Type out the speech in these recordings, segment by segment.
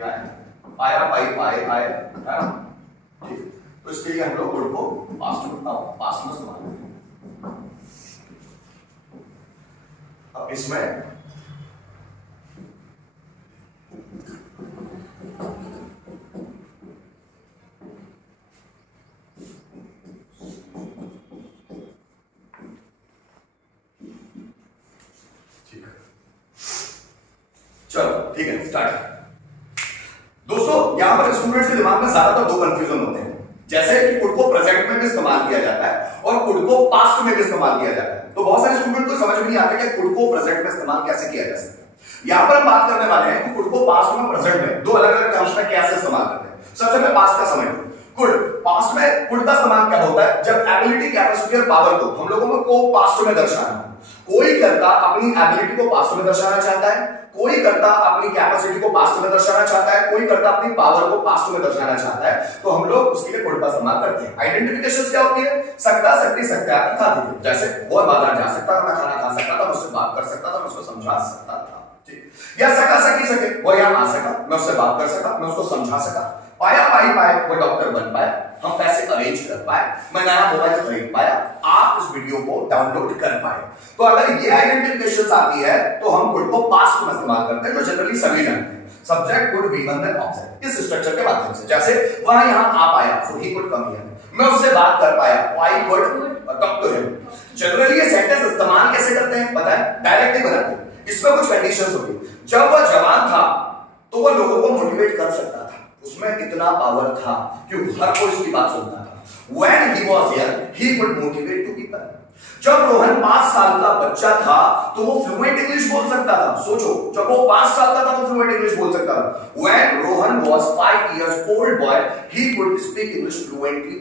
पाया पाई पाए आए है ना, ठीक। तो इसके लिए हम लोग गुड को पास्ट में इस्तेमाल करेंगे। अब इसमें चलो ठीक है, स्टार्ट। दोस्तों यहां पर स्टूडेंट्स के दिमाग में ज्यादातर दो कंफ्यूजन होते हैं, जैसे कि कुड को प्रेजेंट में भी इस्तेमाल किया जाता है और कुड को पास्ट में भी इस्तेमाल किया जाता है। तो बहुत सारे स्टूडेंट को समझ में नहीं आता कि कुड को प्रेजेंट में इस्तेमाल कैसे किया जा सकता है। यहां पर हम बात करने वाले हैं कि कुड को पास्ट में प्रेजेंट में दो अलग अलग टर्म्स में कैसे इस्तेमाल करते हैं। सबसे पहले पास्ट का समझ लो। कुड पास्ट में कुड का इस्तेमाल कब होता है? जब एबिलिटी, कैपेसिटी और पावर को हम लोगों को पास्ट में दर्शाना है। कोई करता अपनी एबिलिटी को पास्ट में दर्शाना चाहता है, कोई करता अपनी कैपेसिटी को पास्ट में दर्शाना चाहता है, कोई करता अपनी पावर को पास्ट में दर्शाना चाहता है, तो हम लोग उसके लिए कुड का इस्तेमाल करते हैं। आइडेंटिफिकेशन क्या होती है? सकता, सकती, सकता, था, जैसे वो बाजार जा सकता था, मैं खाना खा सकता था, मुझसे बात कर सकता था, मैं उसको समझा सकता था, ठीक। या सका, सकी, सके, वो यहां आ सका, मैं उससे बात कर सका, मैं उसको समझा सका। पाया पाई पाए, वो डॉक्टर बन पाया, हम पैसे अरेंज कर पाए, मैं नया मोबाइल खरीद पाया, आप इस वीडियो को डाउनलोड कर पाए। तो अगर ये आइडेंटिफिकेशन आती है तो हम कुड को पास्ट में इस्तेमाल करते हैं, जो जनरली सभी जानते हैं। सब्जेक्ट, कुड, वी1 देन ऑब्जेक्ट, इस स्ट्रक्चर के माध्यम से। जैसे वह यहां आ पाया, सो ही कुड कम हियर, मैं उससे बात कर पाया, I could talk to him. Generally ये सेंटेंस इस्तेमाल कैसे करते हैं पता है? डायरेक्टली बनाते हैं। इसमें कुछ कंडीशंस होती। जब वह जवान था तो वह लोगों को मोटिवेट कर सकता था, उसमें इतना पावर था कि हर कोई उसकी बात सुनता था। When he was young, he could motivate to people. जब रोहन 5 साल का बच्चा था तो वो फ्लुएंट इंग्लिश बोल सकता था। सोचो, जब वो 5 साल का था तो फ्लुएंट इंग्लिश बोल सकता था। When Rohan was 5 years old boy, he could speak English fluently.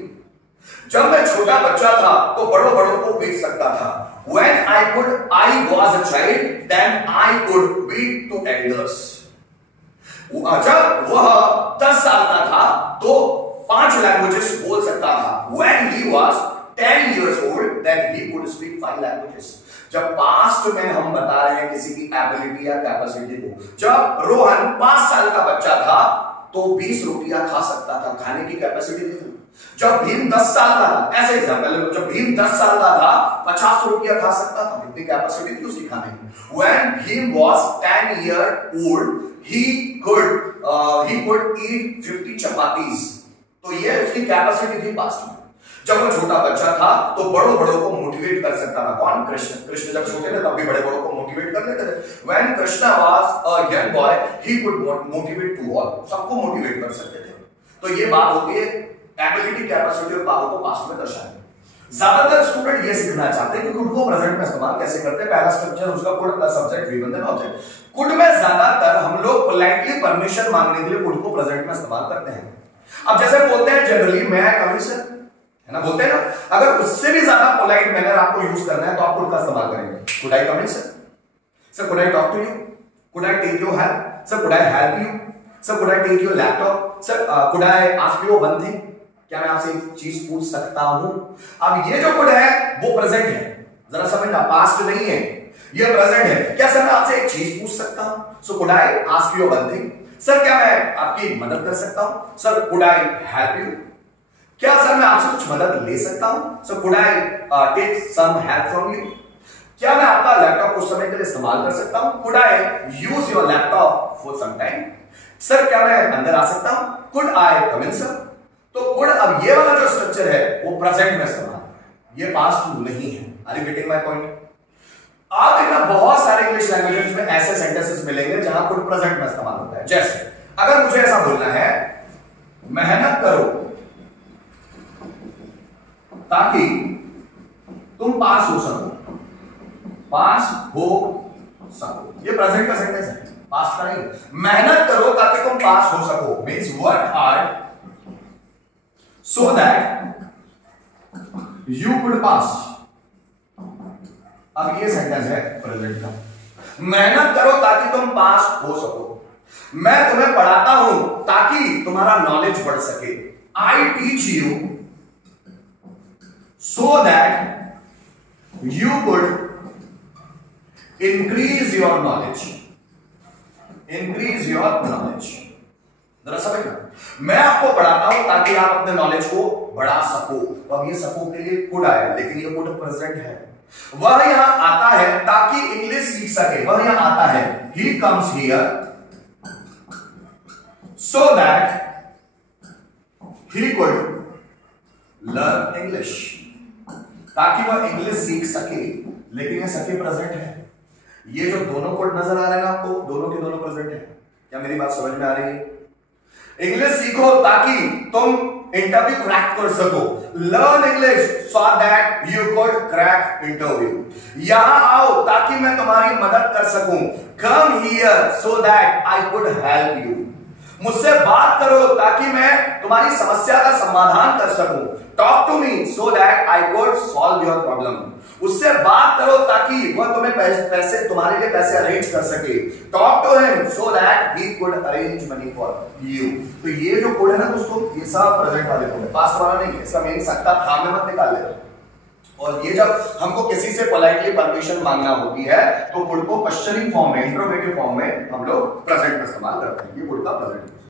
जब मैं छोटा बच्चा था तो बड़ों को बेच सकता था। When I was a child, then I could beat to elders. जब वह 10 साल का था तो 5 लैंग्वेजेस बोल सकता था। When he was 10 years old, then he could speak 5 languages. जब पास्ट में हम बता रहे हैं किसी की एबिलिटी या कैपेसिटी को, जब रोहन 5 साल का बच्चा था तो 20 रोटियां खा सकता था, खाने की कैपेसिटी थी। जब भीम 10 साल का था, ऐसे एग्जांपल, जब भीम 10 साल का था 50 रोटियां खा सकता था, कितनी कैपेसिटी थी उसकी खाने की। When Bhim was 10 years old, he could eat 50 chapatis. तो ये उसकी कैपेसिटी थी पास्ट में। जब वो छोटा बच्चा था तो बड़ों को मोटिवेट कर सकता था। कौन? कृष्ण जब छोटे थे तब भी बड़ों को मोटिवेट कर लेते थे। When Krishna was a young boy, he could motivate to all. सबको मोटिवेट कर सकते थे। तो ये बात होती है एबिलिटी, कैपेसिटी और पावर को पास्ट में दर्शाने। ज्यादातर स्टूडेंट ये सीखना चाहते हैं कि कुड को प्रेजेंट में इस्तेमाल कैसे करते हैं। पहला स्ट्रक्चर उसका कुड प्लस सब्जेक्ट, वी1 देन ऑब्जेक्ट। कुड में ज्यादातर हम लोग पोलाइटली परमिशन मांगने के लिए कुड को प्रेजेंट में इस्तेमाल करते हैं। अब जैसे बोलते हैं जनरली, मैं कम सर, है ना, बोलते हैं ना। अगर उससे भी ज्यादा पोलाइट मैनर आपको यूज करना है तो आप कुड का इस्तेमाल करेंगे। Could I come in sir? Sir could I talk to you? Could I take your help? Sir could I help you? Sir could I take your laptop? Sir could I ask you one thing? क्या मैं आपसे एक चीज पूछ सकता हूं? अब ये जो कुड है वो प्रेजेंट है, जरा समझना, पास्ट नहीं है, ये प्रेजेंट है। क्या सर मैं आपसे एक चीज पूछ सकता हूं? So could I ask you one thing? Sir क्या मैं आपकी मदद कर सकता हूं? Sir could I help you? क्या सर मैं आपसे कुछ मदद ले सकता हूं? So could I take some help from you? क्या मैं आपका लैपटॉप कुछ समय के लिए इस्तेमाल कर सकता हूं? Could I use your laptop for some time? Sir क्या मैं अंदर आ सकता हूं? Could I come in sir? तो कुड, अब ये वाला जो स्ट्रक्चर है वो प्रेजेंट में इस्तेमाल है, ये पास्ट नहीं है। Are you getting my point? आप देखना बहुत सारे इंग्लिश लैंग्वेजेस में ऐसे सेंटेंसेस मिलेंगे जहां कुड प्रेजेंट में इस्तेमाल होता है। जैसे अगर मुझे ऐसा बोलना है, मेहनत करो ताकि तुम पास हो सको, पास हो सको, ये प्रेजेंट का सेंटेंस है, पास्ट का नहीं। मेहनत करो ताकि तुम पास हो सको means work hard so that you could pass। अब ये सेंटेंस है प्रेजेंट का। मेहनत करो ताकि तुम पास हो सको, मैं तुम्हें पढ़ाता हूं ताकि तुम्हारा नॉलेज बढ़ सके। I teach you so that you could increase your knowledge, increase your knowledge। मैं आपको पढ़ाता हूं ताकि आप अपने नॉलेज को बढ़ा सको। तो अब ये सको के लिए कुड आया, लेकिन ये कुड प्रेजेंट है। वह यहां आता है ताकि इंग्लिश सीख सके। वह यहां आता है, he comes here so that he could learn English, ताकि वह इंग्लिश सीख सके। लेकिन ये सके प्रेजेंट है। ये जो दोनों कोड नजर आ रहे हैं ना आपको, दोनों के दोनों प्रेजेंट है। क्या मेरी बात समझ में आ रही है? इंग्लिश सीखो ताकि तुम इंटरव्यू क्रैक कर सको। Learn English so that you could crack interview. यहां आओ ताकि मैं तुम्हारी मदद कर सकूं। Come here so that I could help you. मुझसे बात करो ताकि मैं तुम्हारी समस्या का समाधान कर सकूं। Talk to me so that I could solve your problem. उससे बात करो ताकि वह तुम्हें पैसे तुम्हारे लिए पैसे अरेंज कर सके। Talk to him so that he could arrange money for you. तो ये जो कोड है ना दोस्तों, ये सब प्रेजेंट वाले कोड है, पास्ट वाला नहीं है। इसका मीनिंग सकता था में मत निकाल लेना। और ये जब हमको किसी से पोलाइटली परमिशन मांगना होती है तो वुड को क्वेश्चनिंग फॉर्म में, इंट्रोगेटिव फॉर्म में हम लोग प्रेजेंट में इस्तेमाल करते हैं। ये वुड का प्रेजेंट